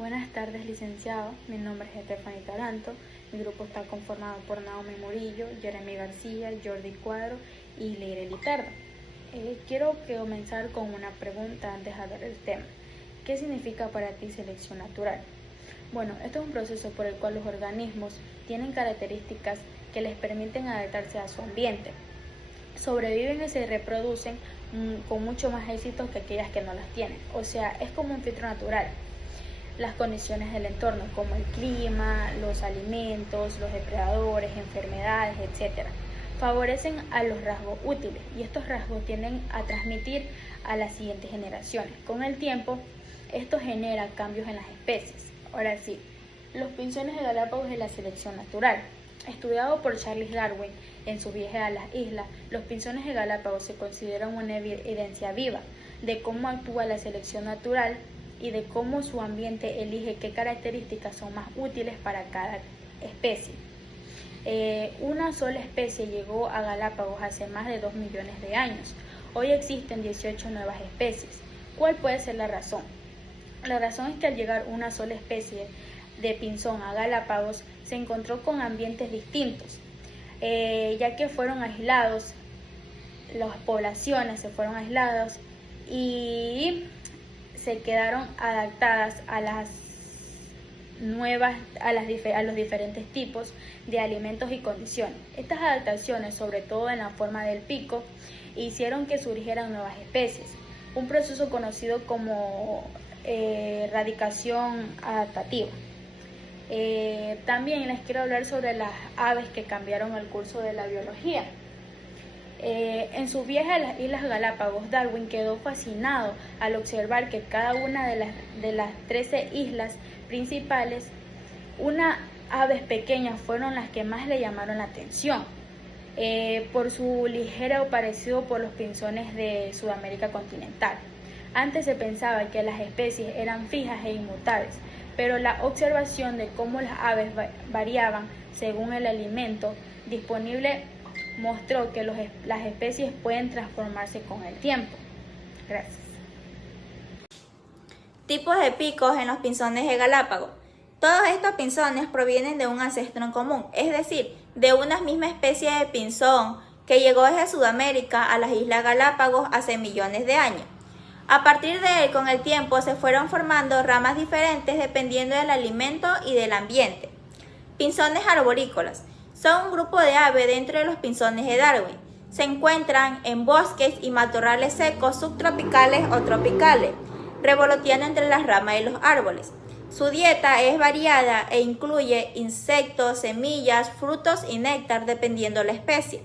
Buenas tardes, licenciado. Mi nombre es Estefany Taranto. Mi grupo está conformado por Naomi Murillo, Jeremy García, Jordi Cuadro y Leire Litardo. Quiero comenzar con una pregunta antes de hablar del tema. ¿Qué significa para ti selección natural? Bueno, esto es un proceso por el cual los organismos tienen características que les permiten adaptarse a su ambiente. Sobreviven y se reproducen con mucho más éxito que aquellas que no las tienen. O sea, es como un filtro natural. Las condiciones del entorno, como el clima, los alimentos, los depredadores, enfermedades, etc., favorecen a los rasgos útiles y estos rasgos tienden a transmitir a las siguientes generaciones. Con el tiempo, esto genera cambios en las especies. Ahora sí, los pinzones de Galápagos de la selección natural. Estudiado por Charles Darwin en su viaje a las islas, los pinzones de Galápagos se consideran una evidencia viva de cómo actúa la selección natural y de cómo su ambiente elige qué características son más útiles para cada especie. Una sola especie llegó a Galápagos hace más de 2 millones de años. Hoy existen 18 nuevas especies. ¿Cuál puede ser la razón? La razón es que al llegar una sola especie de pinzón a Galápagos se encontró con ambientes distintos, ya que fueron aislados, las poblaciones se fueron aisladas y se quedaron adaptadas a los diferentes tipos de alimentos y condiciones. Estas adaptaciones, sobre todo en la forma del pico, hicieron que surgieran nuevas especies, un proceso conocido como radicación adaptativa. También les quiero hablar sobre las aves que cambiaron el curso de la biología. En su viaje a las Islas Galápagos, Darwin quedó fascinado al observar que cada una de las 13 islas principales, unas aves pequeñas fueron las que más le llamaron la atención, por su ligero parecido por los pinzones de Sudamérica continental. Antes se pensaba que las especies eran fijas e inmutables, pero la observación de cómo las aves variaban según el alimento disponible mostró que las especies pueden transformarse con el tiempo. Gracias. Tipos de picos en los pinzones de Galápagos. Todos estos pinzones provienen de un ancestro en común, es decir, de una misma especie de pinzón que llegó desde Sudamérica a las Islas Galápagos hace millones de años. A partir de él, con el tiempo, se fueron formando ramas diferentes dependiendo del alimento y del ambiente. Pinzones arborícolas. Son un grupo de aves dentro de los pinzones de Darwin. Se encuentran en bosques y matorrales secos subtropicales o tropicales, revoloteando entre las ramas de los árboles. Su dieta es variada e incluye insectos, semillas, frutos y néctar dependiendo la especie.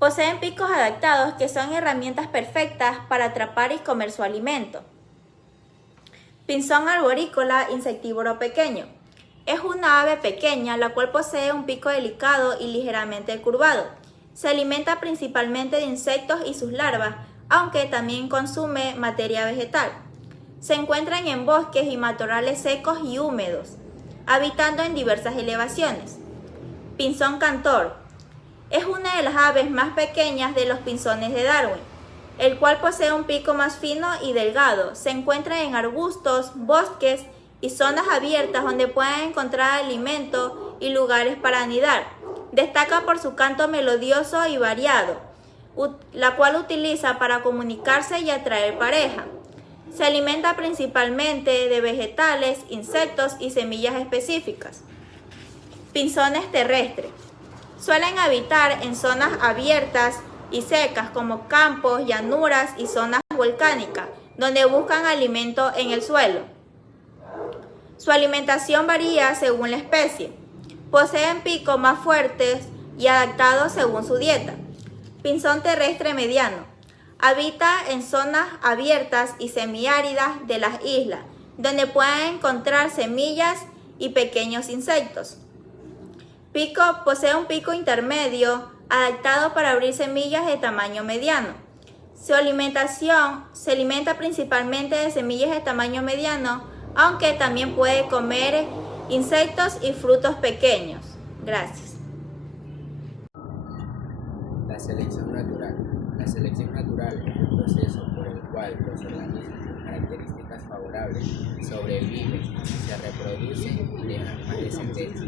Poseen picos adaptados que son herramientas perfectas para atrapar y comer su alimento. Pinzón arborícola insectívoro pequeño. Es una ave pequeña la cual posee un pico delicado y ligeramente curvado. Se alimenta principalmente de insectos y sus larvas, aunque también consume materia vegetal. Se encuentran en bosques y matorrales secos y húmedos, habitando en diversas elevaciones. Pinzón cantor. Es una de las aves más pequeñas de los pinzones de Darwin, el cual posee un pico más fino y delgado. Se encuentra en arbustos, bosques y zonas abiertas donde pueden encontrar alimento y lugares para anidar. Destaca por su canto melodioso y variado, la cual utiliza para comunicarse y atraer pareja. Se alimenta principalmente de vegetales, insectos y semillas específicas. Pinzones terrestres. Suelen habitar en zonas abiertas y secas como campos, llanuras y zonas volcánicas, donde buscan alimento en el suelo. Su alimentación varía según la especie. Poseen picos más fuertes y adaptados según su dieta. Pinzón terrestre mediano. Habita en zonas abiertas y semiáridas de las islas, donde pueden encontrar semillas y pequeños insectos. Posee un pico intermedio adaptado para abrir semillas de tamaño mediano. Su alimentación se alimenta principalmente de semillas de tamaño mediano, aunque también puede comer insectos y frutos pequeños. Gracias. La selección natural. La selección natural es el proceso por el cual los organismos con características climas favorables sobreviven, se reproducen y dejan más descendencia,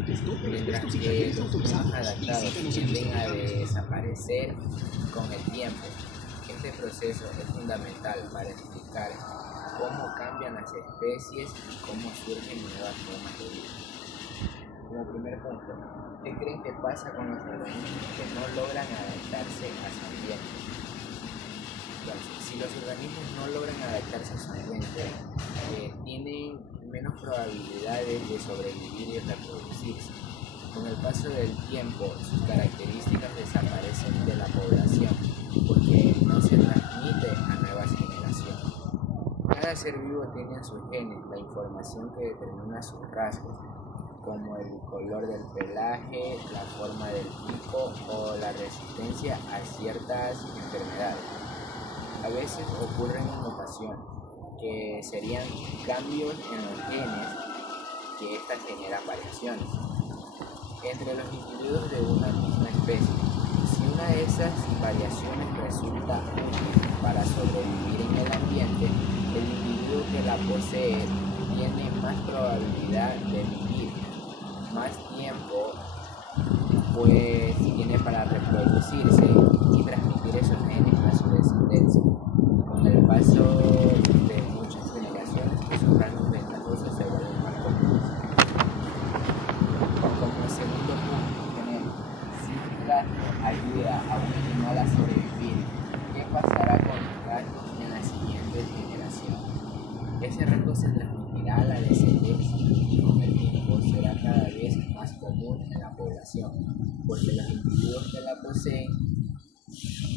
mientras que los climas adaptados tienden a desaparecer con el tiempo. Este proceso es fundamental para explicar cómo cambian las especies y cómo surgen nuevas formas de vida. Como primer punto, ¿qué creen que pasa con los organismos que no logran adaptarse a su ambiente? Entonces, si los organismos no logran adaptarse a su ambiente, tienen menos probabilidades de sobrevivir y reproducirse. Con el paso del tiempo, sus características desaparecen de la población porque no se transmite a nuevas generaciones. Cada ser vivo tiene en sus genes la información que determina sus rasgos, como el color del pelaje, la forma del pico o la resistencia a ciertas enfermedades. A veces ocurren mutaciones, que serían cambios en los genes que estas generan variaciones entre los individuos de una misma especie. Si una de esas variaciones resulta útil para sobrevivir en el ambiente, el individuo que la posee tiene más probabilidad de vivir más tiempo, pues tiene para reproducirse y transmitir esos genes a su descendencia. Con el paso de muchas generaciones, esos rasgos ventajosos se vuelven más comunes. Como segundo punto, tenemos: si un rasgo ayuda a un animal a sobrevivir, ¿qué pasará con los rasgos en la siguiente generación? Ese rasgo se transmitirá a la descendencia y con el tiempo será cada vez más común en la población, porque los individuos que la poseen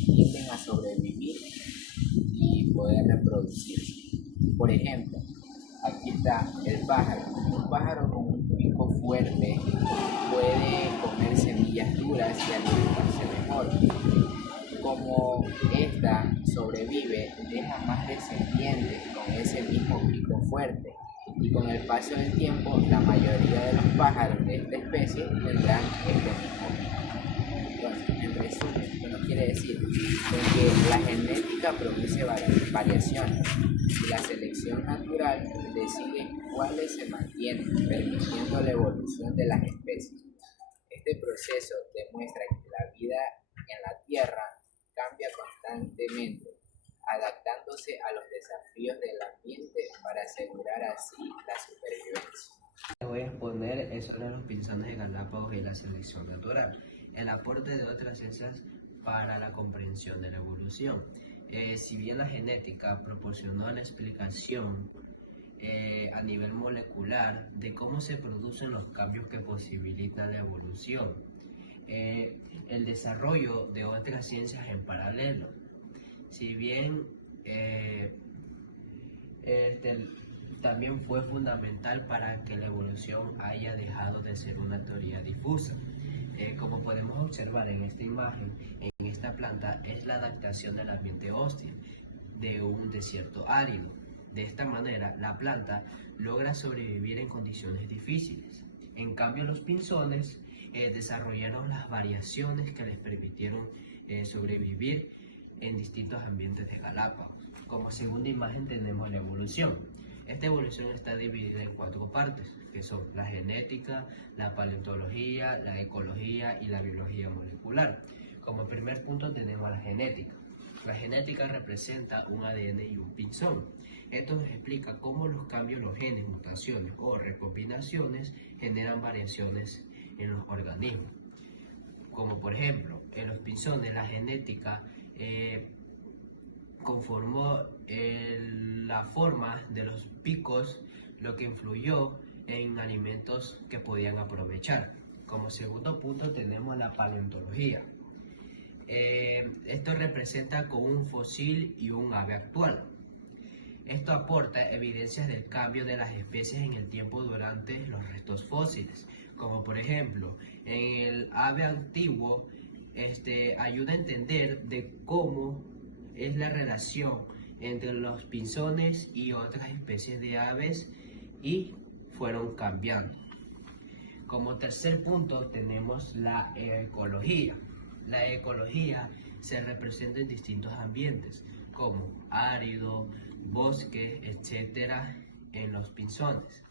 tienden a sobrevivir y poder reproducirse. Por ejemplo, aquí está el pájaro. Un pájaro con un pico fuerte puede comer semillas duras y alimentarse mejor. Como esta sobrevive, deja más descendientes con ese mismo pico fuerte, y con el paso del tiempo la mayoría de los pájaros de esta especie tendrán este mismo pico. Entonces, en resumen, ¿qué nos quiere decir? Que la genética produce variaciones y la selección natural decide cuáles se mantienen, permitiendo la evolución de las especies. Este proceso demuestra que la vida en la Tierra cambia constantemente, adaptándose a los desafíos del ambiente para asegurar así la supervivencia. Te voy a exponer sobre los pinzones de Galápagos y la selección natural, el aporte de otras ciencias para la comprensión de la evolución. Si bien la genética proporcionó la explicación a nivel molecular de cómo se producen los cambios que posibilitan la evolución, el desarrollo de otras ciencias en paralelo. Si bien también fue fundamental para que la evolución haya dejado de ser una teoría difusa. Como podemos observar en esta imagen, en esta planta es la adaptación del ambiente hostil de un desierto árido. De esta manera, la planta logra sobrevivir en condiciones difíciles. En cambio, los pinzones desarrollaron las variaciones que les permitieron sobrevivir en distintos ambientes de Galápagos. Como segunda imagen tenemos la evolución. Esta evolución está dividida en 4 partes, que son la genética, la paleontología, la ecología y la biología molecular. Como primer punto tenemos la genética. La genética representa un ADN y un pinzón. Esto nos explica cómo los cambios en los genes, mutaciones o recombinaciones generan variaciones en los organismos. Como por ejemplo, en los pinzones la genética conformó la forma de los picos, lo que influyó en alimentos que podían aprovechar. Como segundo punto tenemos la paleontología. Esto representa con un fósil y un ave actual. Esto aporta evidencias del cambio de las especies en el tiempo durante los restos fósiles, como por ejemplo en el ave antiguo. Ayuda a entender de cómo es la relación entre los pinzones y otras especies de aves y fueron cambiando. Como tercer punto tenemos la ecología. La ecología se representa en distintos ambientes como árido, bosques, etcétera, en los pinzones.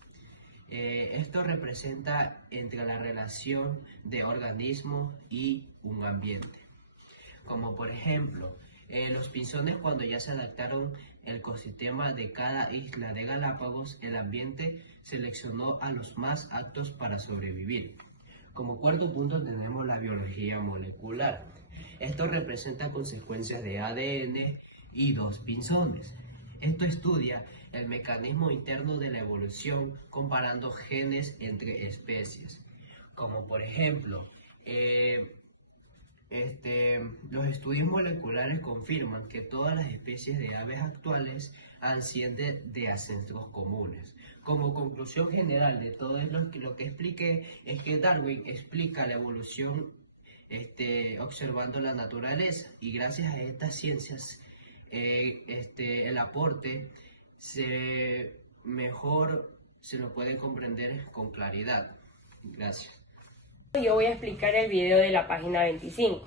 Esto representa entre la relación de organismo y un ambiente. Como por ejemplo, los pinzones, cuando ya se adaptaron el ecosistema de cada isla de Galápagos, el ambiente seleccionó a los más aptos para sobrevivir. Como cuarto punto tenemos la biología molecular. Esto representa consecuencias de ADN y dos pinzones. Esto estudia el mecanismo interno de la evolución comparando genes entre especies. Como por ejemplo, los estudios moleculares confirman que todas las especies de aves actuales ascienden de ancestros comunes. Como conclusión general de todo lo que expliqué, es que Darwin explica la evolución observando la naturaleza, y gracias a estas ciencias el aporte mejor se lo puede comprender con claridad. Gracias. Yo voy a explicar el video de la página 25.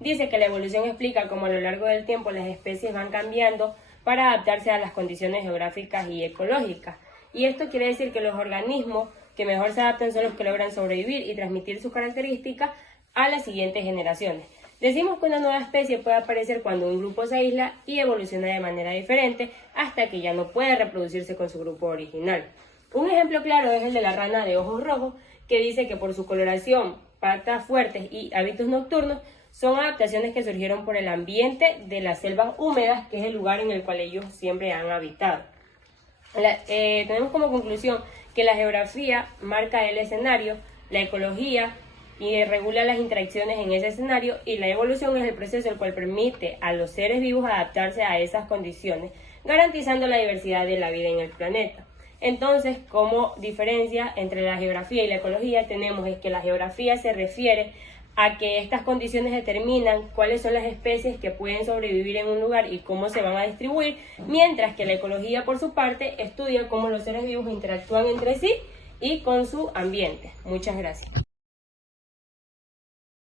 Dice que la evolución explica cómo a lo largo del tiempo las especies van cambiando para adaptarse a las condiciones geográficas y ecológicas. Y esto quiere decir que los organismos que mejor se adaptan son los que logran sobrevivir y transmitir sus características a las siguientes generaciones. Decimos que una nueva especie puede aparecer cuando un grupo se aísla y evoluciona de manera diferente hasta que ya no puede reproducirse con su grupo original. Un ejemplo claro es el de la rana de ojos rojos, que dice que por su coloración, patas fuertes y hábitos nocturnos son adaptaciones que surgieron por el ambiente de las selvas húmedas, que es el lugar en el cual ellos siempre han habitado. Tenemos como conclusión que la geografía marca el escenario, la ecología y regula las interacciones en ese escenario, y la evolución es el proceso el cual permite a los seres vivos adaptarse a esas condiciones, garantizando la diversidad de la vida en el planeta. Entonces, como diferencia entre la geografía y la ecología, tenemos es que la geografía se refiere a que estas condiciones determinan cuáles son las especies que pueden sobrevivir en un lugar y cómo se van a distribuir, mientras que la ecología, por su parte, estudia cómo los seres vivos interactúan entre sí y con su ambiente. Muchas gracias.